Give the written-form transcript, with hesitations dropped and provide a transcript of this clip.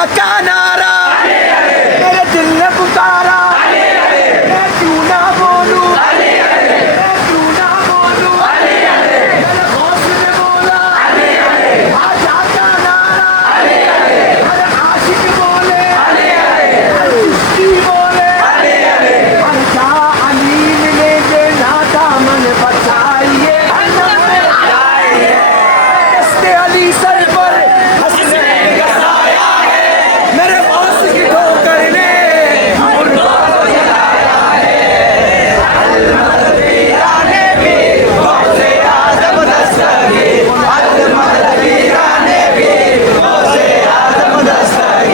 का नारा मेरे दिल ने पुकारा मैं क्यों ना बोलूं मैं क्यों ना बोलूं मेरे होश ने बोला आजा का नारा हर आशिक बोले हर चिश्ती बोले हर शाह अलीम ने जे नाता मन बचाइए दस्ते अली सर